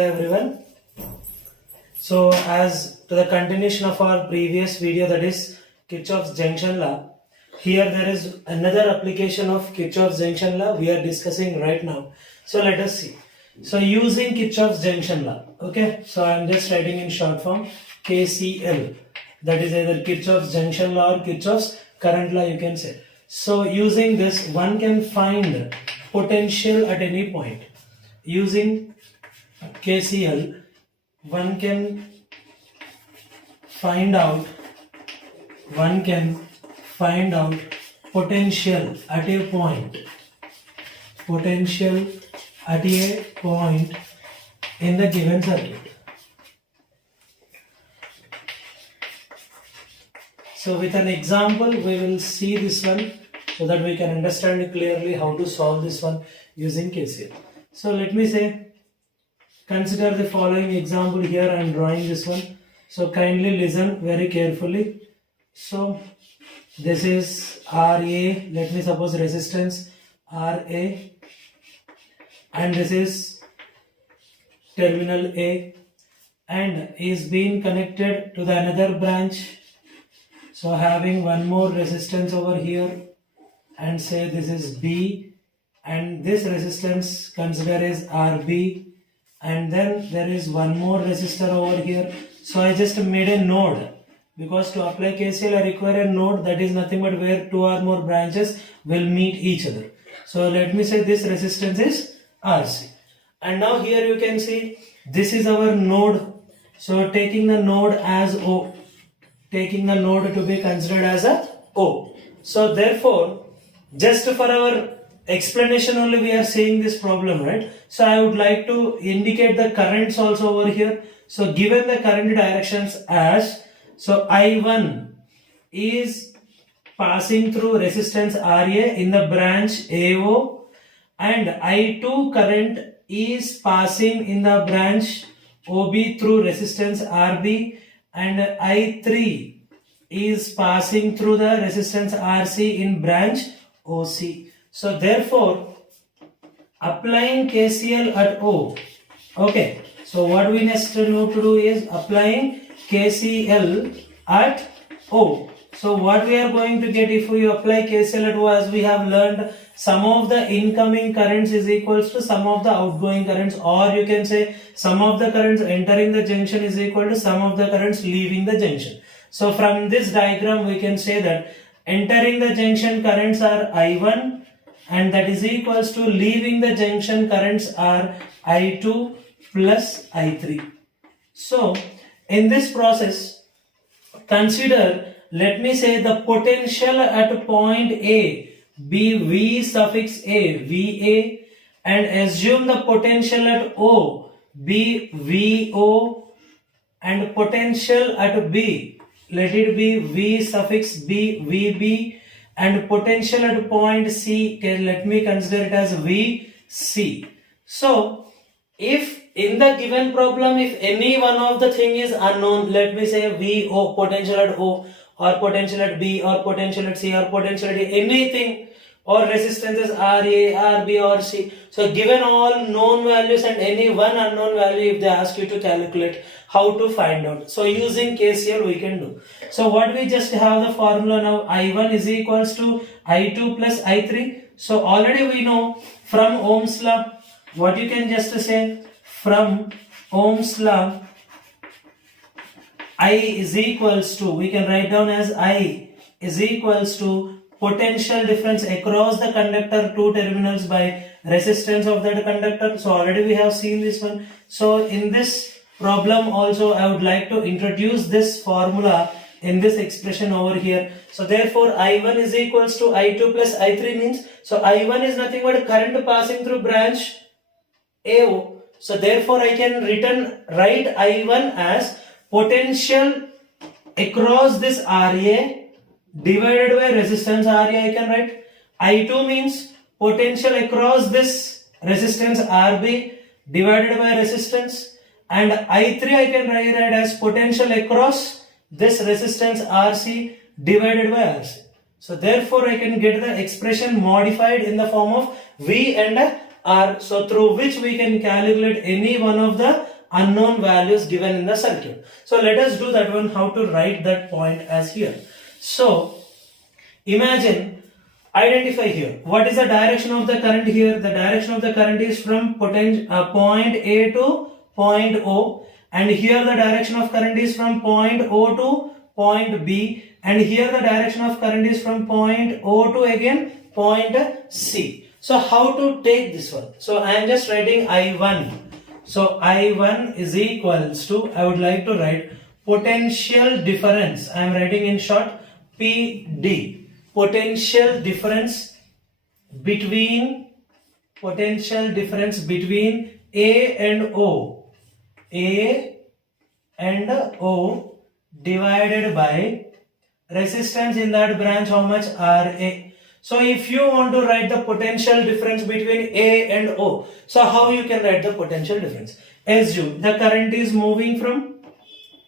Hello everyone. So as to the continuation of our previous video, that is KIRCHOFF'S junction law, here there is another application of KIRCHOFF'S junction law we are discussing right now. So let us see. So using KIRCHOFF'S junction law, okay, so I am just writing in short form KCL, that is either KIRCHOFF'S junction law or KIRCHOFF'S current law, you can say. So using this, one can find potential at any point. Using KCL, one can find out potential at a point, in the given circuit. So with an example we will see this one so that we can understand clearly how to solve this one using KCL. So let me say, consider the following example. Here I am drawing this one, so kindly listen very carefully. So this is RA, let me suppose resistance RA, and this is terminal A, and is being connected to the another branch, so having one more resistance over here, and say this is B, and this resistance consider as RB, and then there is one more resistor over here. So I just made a node, because to apply KCL I require a node, that is nothing but where two or more branches will meet each other. So let me say this resistance is RC, and now here you can see this is our node. So taking the node as O, taking the node to be considered as a O. So therefore, just for our explanation only we are seeing this problem, right? So I would like to indicate the currents also over here. So given the current directions as, so I1 is passing through resistance RA in the branch AO, and I2 current is passing in the branch OB through resistance RB, and I3 is passing through the resistance RC in branch OC. So therefore, applying KCL at O, okay, so what we next need to do is applying KCL at O. So what we are going to get if we apply KCL at O, as we have learned, sum of the incoming currents is equals to sum of the outgoing currents, or you can say sum of the currents entering the junction is equal to sum of the currents leaving the junction. So from this diagram we can say that entering the junction currents are I1, and that is equals to leaving the junction currents are I2 plus I3. So in this process, consider, let me say the potential at point A be V suffix A, VA, and assume the potential at O be VO, and potential at B, let it be V suffix B, VB, and potential at point C, okay, let me consider it as VC. So if in the given problem, if any one of the thing is unknown, let me say VO, potential at O, or potential at B, or potential at C, or potential at A, anything, or resistances RA, RB, or C. So given all known values and any one unknown value, if they ask you to calculate, how to find out? So using KCL we can do. So what we just have the formula now, I1 is equals to I2 plus I3. So already we know from Ohm's law, what you can just say, from Ohm's law, I is equals to, we can write down as I is equals to potential difference across the conductor two terminals by resistance of that conductor. So already we have seen this one. So in this problem also I would like to introduce this formula in this expression over here. So therefore I1 is equals to I2 plus I3 means, so I1 is nothing but current passing through branch AO. So therefore I can write I1 as potential across this RA divided by resistance RA, I can write. I2 means potential across this resistance RB divided by resistance, and I3 I can write as potential across this resistance RC divided by RC. So therefore I can get the expression modified in the form of V and R, so through which we can calculate any one of the unknown values given in the circuit. So let us do that one, how to write that point as here. So imagine, identify here, what is the direction of the current here? The direction of the current is from point A to point O, and here the direction of current is from point O to point B, and here the direction of current is from point O to again point C. So how to take this one? So I am just writing I1. So I1 is equals to, I would like to write potential difference. I am writing in short PD. Potential difference between A and O. A and O divided by resistance in that branch, how much? RA. So if you want to write the potential difference between A and O, so how you can write the potential difference? Assume the current is moving from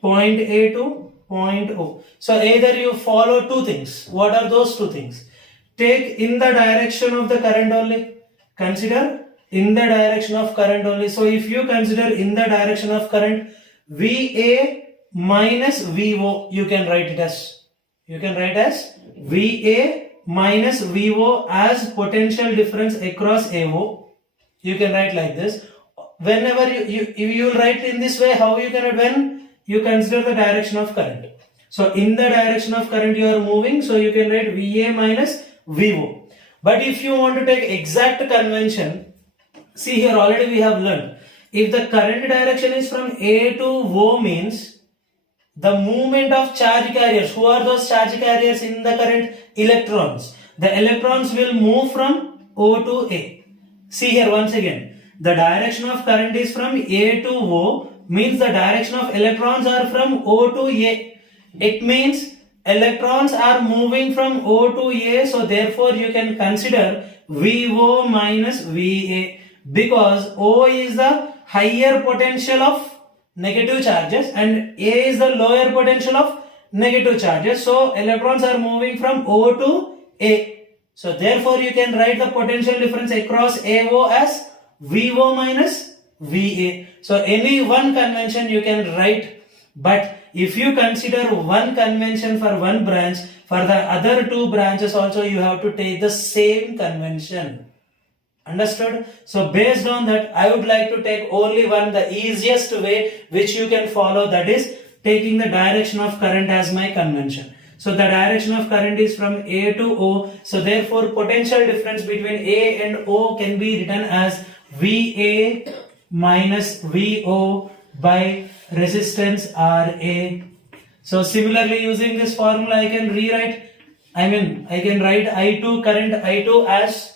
point A to point O. So either you follow two things. What are those two things? Take in the direction of the current only. Consider in the direction of current only. So if you consider in the direction of current, VA minus VO, you can write it as, VA minus VO as potential difference across AO. You can write like this. Whenever you write in this way, how you can write? When you consider the direction of current. So in the direction of current you are moving, so you can write VA minus VO. But if you want to take exact convention, see here already we have learned, if the current direction is from A to O means the movement of charge carriers. Who are those charge carriers in the current? Electrons. The electrons will move from O to A. See here once again, the direction of current is from A to O, means the direction of electrons are from O to A. It means electrons are moving from O to A, so therefore you can consider VO minus VA, because O is the higher potential of negative charges and A is the lower potential of negative charges. So electrons are moving from O to A. So therefore you can write the potential difference across AO as VO minus VA. So any one convention you can write, but if you consider one convention for one branch, for the other two branches also you have to take the same convention. Understood? So based on that, I would like to take only one, the easiest way which you can follow, that is taking the direction of current as my convention. So the direction of current is from A to O. So therefore potential difference between A and O can be written as VA minus VO by resistance RA. So similarly using this formula I can rewrite, I can write I2, current I2 as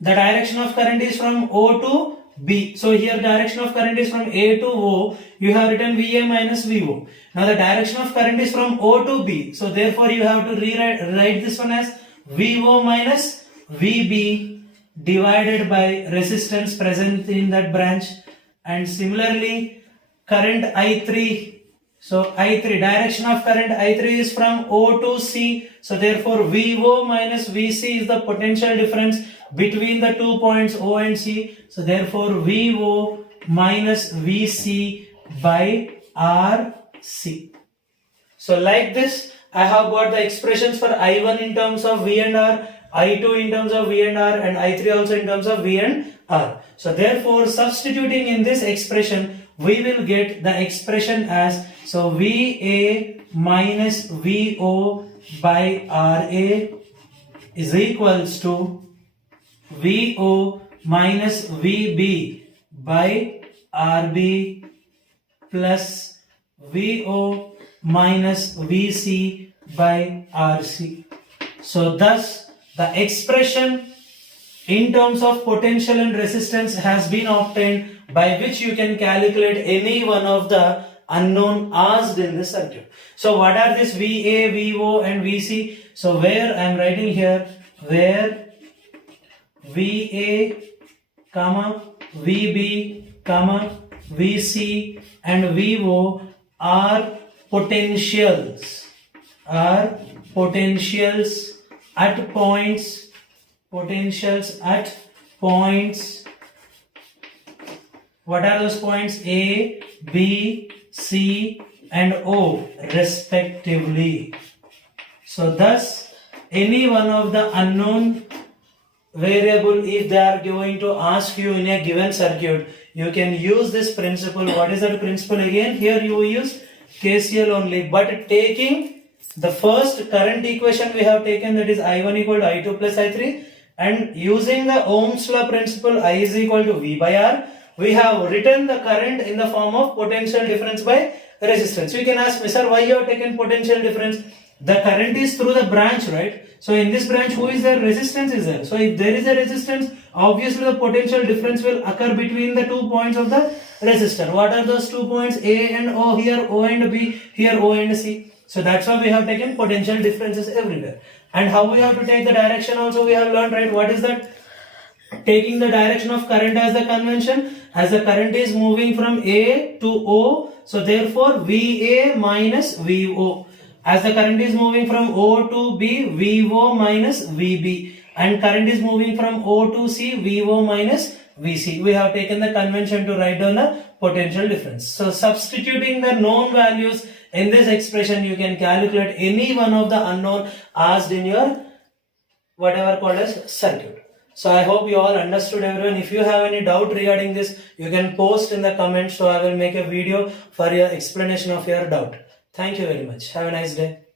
the direction of current is from O to B. So here direction of current is from A to O. You have written VA minus VO. Now the direction of current is from O to B. So therefore you have to write this one as VO minus VB divided by resistance present in that branch. And similarly current I3. So I3, direction of current I3 is from O to C. So therefore VO minus VC is the potential difference between the 2 points O and C. So therefore VO minus VC by RC. So like this I have got the expressions for I1 in terms of V and R, I2 in terms of V and R, and I3 also in terms of V and R. So therefore substituting in this expression we will get the expression as, so VA minus VO by RA is equals to VO minus VB by RB plus VO minus VC by RC. So thus the expression in terms of potential and resistance has been obtained, by which you can calculate any one of the unknown asked in this circuit. So what are this VA, VO and VC? So where I am writing here, where VA, VB, VC and VO are potentials at points What are those points? A, B, C and O respectively. So thus any one of the unknown variable, if they are going to ask you in a given circuit, you can use this principle. What is that principle again? Here you use KCL only, but taking the first current equation we have taken, that is I1 equal to I2 plus I3, and using the Ohm's law principle, I is equal to V by R, we have written the current in the form of potential difference by resistance. You can ask me, sir, why you have taken potential difference? The current is through the branch, right? So in this branch, who is there? Resistance is there. So if there is a resistance, obviously the potential difference will occur between the 2 points of the resistor. What are those 2 points? A and O here, O and B here, O and C. So that's why we have taken potential differences everywhere. And how we have to take the direction also we have learned, right? What is that? Taking the direction of current as the convention, as the current is moving from A to O, so therefore VA minus VO. As the current is moving from O to B, VO minus VB, and current is moving from O to C, VO minus VC. We have taken the convention to write down the potential difference. So substituting the known values in this expression, you can calculate any one of the unknown asked in your whatever called as circuit. So I hope you all understood everyone. If you have any doubt regarding this, you can post in the comments, so I will make a video for your explanation of your doubt. Thank you very much. Have a nice day.